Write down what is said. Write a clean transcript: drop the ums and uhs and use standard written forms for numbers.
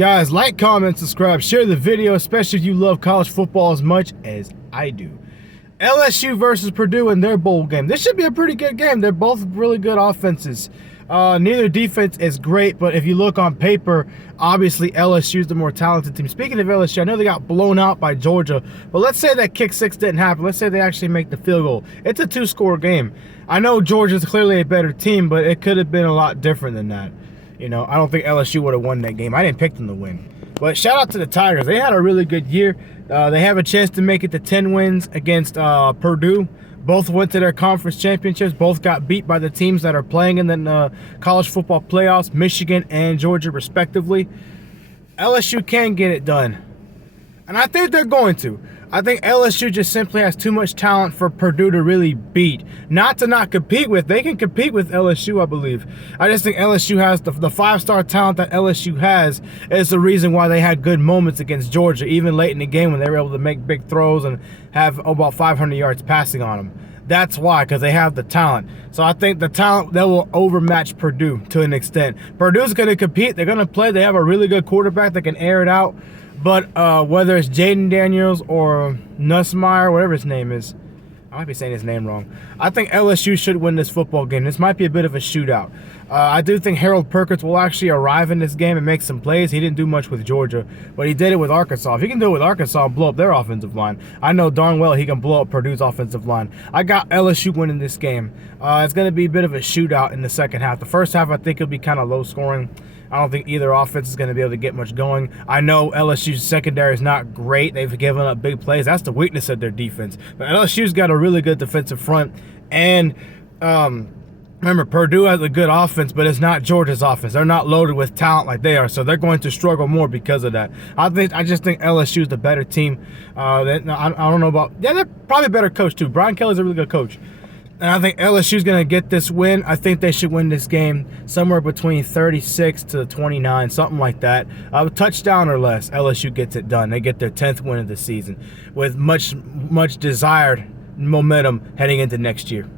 Guys, like, comment, subscribe, share the video, especially if you love college football as much as I do. LSU versus Purdue in their bowl game. This should be a pretty good game. They're both really good offenses. Neither defense is great, but if you look on paper, obviously LSU is the more talented team. Speaking of LSU, I know they got blown out by Georgia, but let's say that kick six didn't happen. Let's say they actually make the field goal. It's a two-score game. I know Georgia's clearly a better team, but it could have been a lot different than that. You know, I don't think LSU would have won that game. I didn't pick them to win. But shout out to the Tigers. They had a really good year. They have a chance to make it to 10 wins against Purdue. Both went to their conference championships. Both got beat by the teams that are playing in the college football playoffs, Michigan and Georgia, respectively. LSU can get it done. And I think they're going to. I think LSU just simply has too much talent for Purdue to really beat. Not to not compete with. They can compete with LSU, I believe. I just think LSU has the five-star talent that LSU has is the reason why they had good moments against Georgia, even late in the game when they were able to make big throws and have about 500 yards passing on them. That's why, because they have the talent. So I think the talent, they will overmatch Purdue to an extent. Purdue's going to compete. They're going to play. They have a really good quarterback that can air it out. But whether it's Jaden Daniels or Nussmeier, whatever his name is, I might be saying his name wrong. I think LSU should win this football game. This might be a bit of a shootout. I do think Harold Perkins will actually arrive in this game and make some plays. He didn't do much with Georgia, but he did it with Arkansas. If he can do it with Arkansas and blow up their offensive line, I know darn well he can blow up Purdue's offensive line. I got LSU winning this game. It's going to be a bit of a shootout in the second half. The first half, I think, it'll be kind of low scoring. I don't think either offense is going to be able to get much going. I know LSU's secondary is not great. They've given up big plays. That's the weakness of their defense. But LSU's got a really good defensive front. And remember, Purdue has a good offense, but it's not Georgia's offense. They're not loaded with talent like they are, so they're going to struggle more because of that. I just think LSU's the better team. I don't know about – yeah, they're probably a better coach too. Brian Kelly's a really good coach. And I think LSU's going to get this win. I think they should win this game somewhere between 36 to 29, something like that. A touchdown or less, LSU gets it done. They get their 10th win of the season with much desired momentum heading into next year.